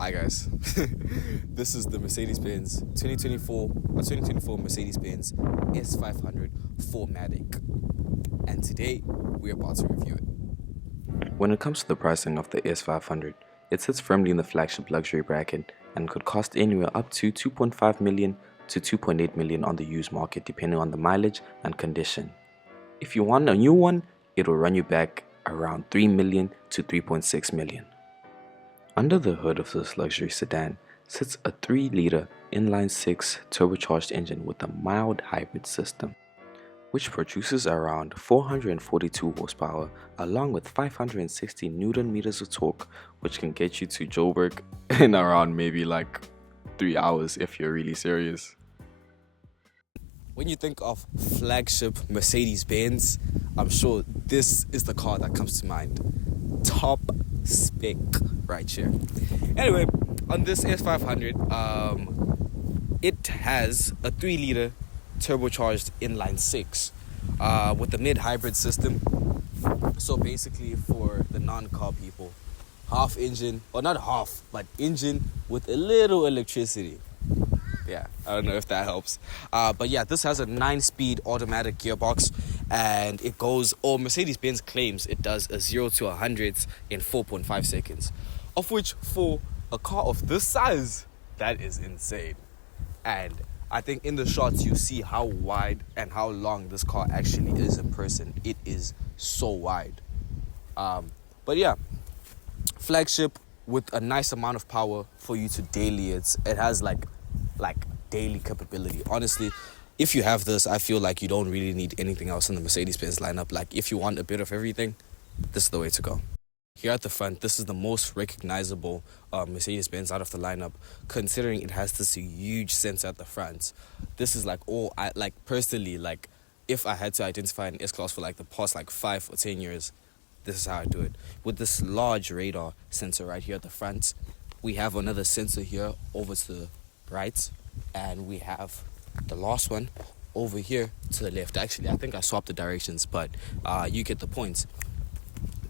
Hi guys, this is the Mercedes-Benz 2024 Mercedes-Benz S500 4MATIC, and today we're about to review it. When it comes to the pricing of the S500, it sits firmly in the flagship luxury bracket and could cost anywhere up to 2.5 million to 2.8 million on the used market depending on the mileage and condition. If you want a new one, it will run you back around 3 million to 3.6 million. Under the hood of this luxury sedan sits a 3-liter inline-6 turbocharged engine with a mild hybrid system, which produces around 442 horsepower along with 560 Newton meters of torque, which can get you to Joburg in around maybe like 3 hours if you're really serious. When you think of flagship Mercedes-Benz, I'm sure this is the car that comes to mind. Top spec right here. Anyway, on this S500, it has a 3-liter turbocharged inline-6 with a mid-hybrid system. So basically, for the non-car people, half engine, or not half, but engine with a little electricity. Yeah, I don't know if that helps. But yeah, this has a 9-speed automatic gearbox, and it goes, or Mercedes-Benz claims it does a 0 to 100 in 4.5 seconds. Of which, for a car of this size, that is insane. And I think in the shots you see how wide and how long this car actually is in person. It is so wide. But yeah, flagship with a nice amount of power for you to daily it. It has like daily capability. Honestly, if you have this, I feel like you don't really need anything else in the Mercedes-Benz lineup. Like, if you want a bit of everything, this is the way to go. Here at the front, this is the most recognizable Mercedes-Benz out of the lineup, considering it has this huge sensor at the front. This is personally, if I had to identify an S-Class for the past 5 or 10 years, this is how I do it. With this large radar sensor right here at the front, we have another sensor here over to the right, and we have the last one over here to the left. Actually, I think I swapped the directions, but you get the point.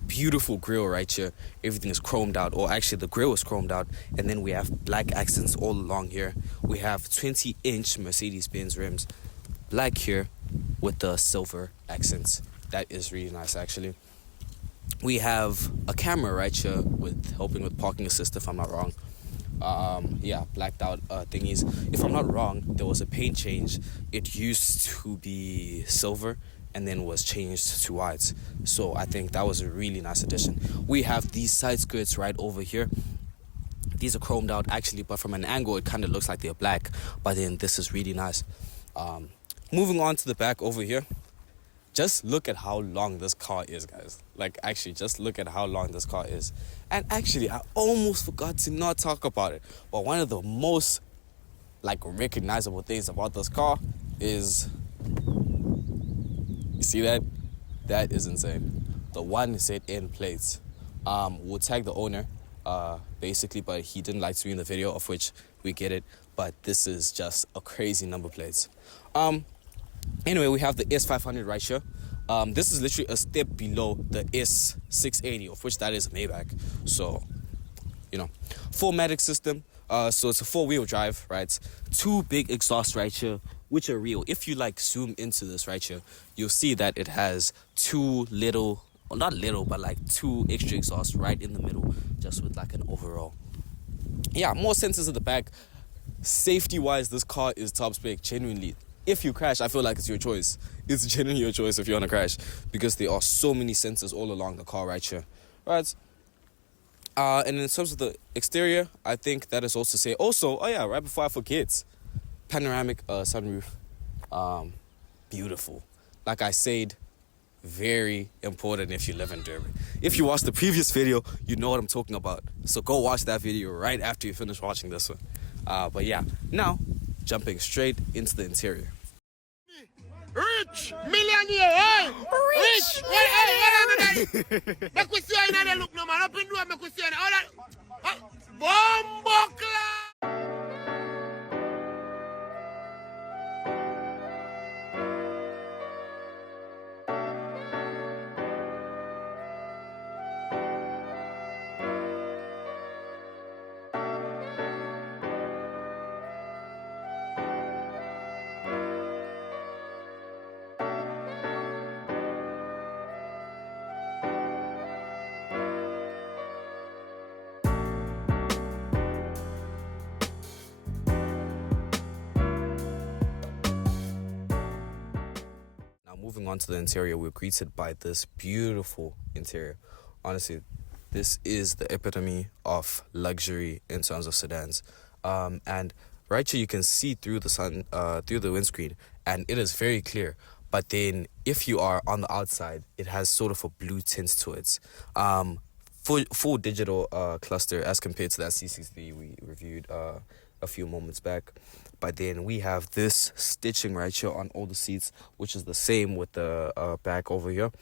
Beautiful grille right here. Everything is chromed out, or actually the grille is chromed out, and then we have black accents all along here. We have 20-inch Mercedes-Benz rims, black here with the silver accents. That is really nice, actually. We have a camera right here with helping with parking assist, if I'm not wrong. Blacked out thingies. If I'm not wrong, there was a paint change. It used to be silver and then was changed to white. So I think that was a really nice addition. We have these side skirts right over here. These are chromed out actually, but from an angle it kind of looks like they're black, but then this is really nice. Moving on to the back over here. Just look at how long this car is, guys. Actually, just look at how long this car is. And actually, I almost forgot to not talk about it. But one of the most, recognizable things about this car is... You see that? That is insane. The one said end plates. We'll tag the owner, basically, but he didn't like to be in the video, of which we get it. But this is just a crazy number plates. Anyway, we have the S500 right here. This is literally a step below the S680, of which that is a Maybach. So, 4MATIC system. So it's a 4-wheel drive, right? 2 big exhausts right here, which are real. If you zoom into this right here, you'll see that it has 2 little, well, not little, but 2 extra exhausts right in the middle, just with an overall. Yeah, more sensors at the back. Safety-wise, this car is top spec, genuinely. If you crash, I feel like it's your choice. It's genuinely your choice if you want to crash, because there are so many sensors all along the car right here, right? And in terms of the exterior, I think that is also say. Also, right before I forget, panoramic sunroof, beautiful. Like I said, very important if you live in Durban. If you watched the previous video, you know what I'm talking about. So go watch that video right after you finish watching this one. But yeah, now jumping straight into the interior. Rich millionaire, hey! Rich! Hey! Make we see how they look no man. Open door, make we see how that. Bombo clap! onto the interior, we're greeted by this beautiful interior. Honestly, this is the epitome of luxury in terms of sedans. And right here you can see through the sun, through the windscreen, and it is very clear. But then if you are on the outside, it has sort of a blue tint to it. Full digital cluster as compared to that C63 we reviewed a few moments back. But then we have this stitching right here on all the seats, which is the same with the back over here.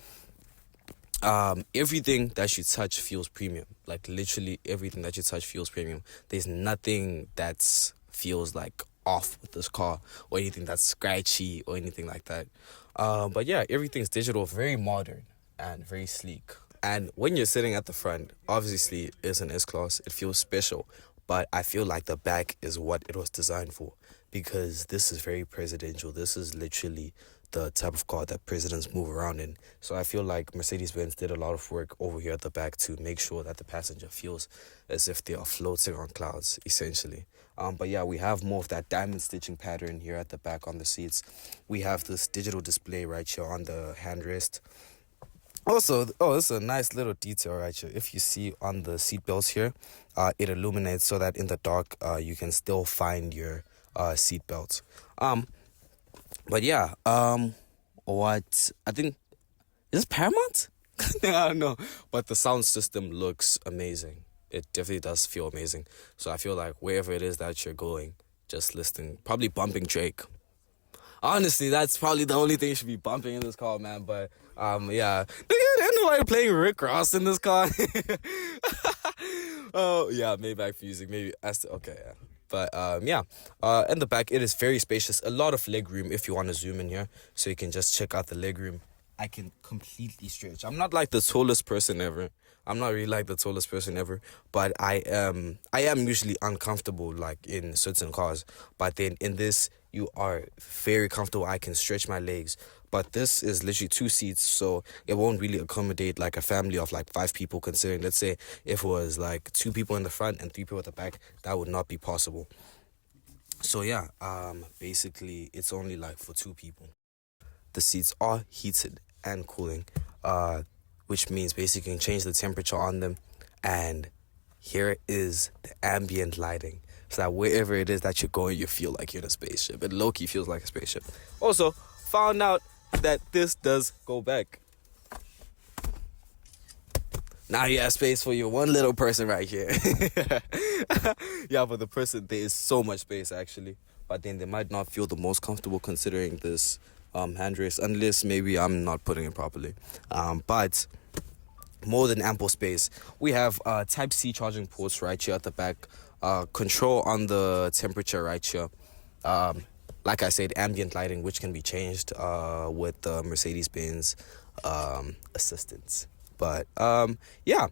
Everything that you touch feels premium. Like literally everything that you touch feels premium. There's nothing that feels like off with this car, or anything that's scratchy or anything like that. But yeah, everything's digital, very modern and very sleek. And when you're sitting at the front, obviously it's an S-Class, it feels special, but I feel like the back is what it was designed for, because this is very presidential. This is literally the type of car that presidents move around in. So I feel like Mercedes-Benz did a lot of work over here at the back to make sure that the passenger feels as if they are floating on clouds, essentially. But yeah, we have more of that diamond stitching pattern here at the back on the seats. We have this digital display right here on the handrest. Also, this is a nice little detail right here. If you see on the seat belts here, it illuminates so that in the dark, you can still find your seat belt. But yeah, what I think, is this Paramount? I don't know, but the sound system looks amazing. It definitely does feel amazing. So I feel like wherever it is that you're going, just listening, probably bumping Drake. Honestly, that's probably the only thing you should be bumping in this car, man. But yeah, ain't nobody playing Rick Ross in this car. Oh yeah, Maybach music, maybe. Okay, yeah. But yeah, in the back it is very spacious. A lot of leg room if you want to zoom in here, so you can just check out the leg room. I can completely stretch. I'm not like the tallest person ever. I'm not really like the tallest person ever, but I am usually uncomfortable like in certain cars. But then in this, you are very comfortable. I can stretch my legs. But this is literally 2 seats, so it won't really accommodate like a family of like 5 people, considering, let's say, if it was like 2 people in the front and 3 people at the back, that would not be possible. So yeah, basically it's only like for 2 people. The seats are heated and cooling, which means basically you can change the temperature on them. And here is the ambient lighting, so that wherever it is that you're going, you feel like you're in a spaceship. It low-key feels like a spaceship. Also, found out that this does go back. Now you have space for your one little person right here. Yeah, for the person, there is so much space actually. But then they might not feel the most comfortable considering this handrest, unless maybe I'm not putting it properly. But more than ample space. We have Type-C charging ports right here at the back. Control on the temperature right here. Like I said, ambient lighting, which can be changed with the Mercedes-Benz assistance. But yeah,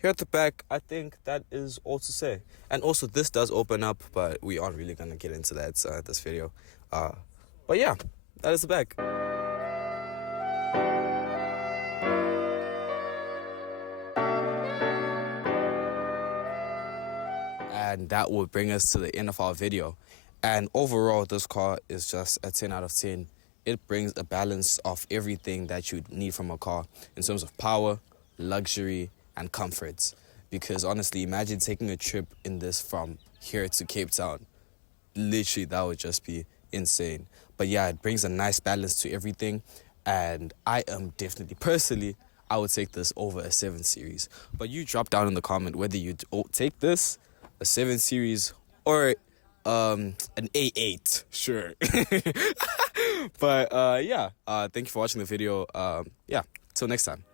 here at the back, I think that is all to say. And also, this does open up, but we aren't really going to get into that this video. But yeah, that is the back. And that will bring us to the end of our video. And overall, this car is just a 10 out of 10. It brings a balance of everything that you need from a car in terms of power, luxury, and comfort. Because honestly, imagine taking a trip in this from here to Cape Town. Literally, that would just be insane. But yeah, it brings a nice balance to everything. And I am definitely, personally, I would take this over a 7 Series. But you drop down in the comment whether you'd take this, a 7 Series, or an A8, sure. But yeah, thank you for watching the video. Yeah, till next time.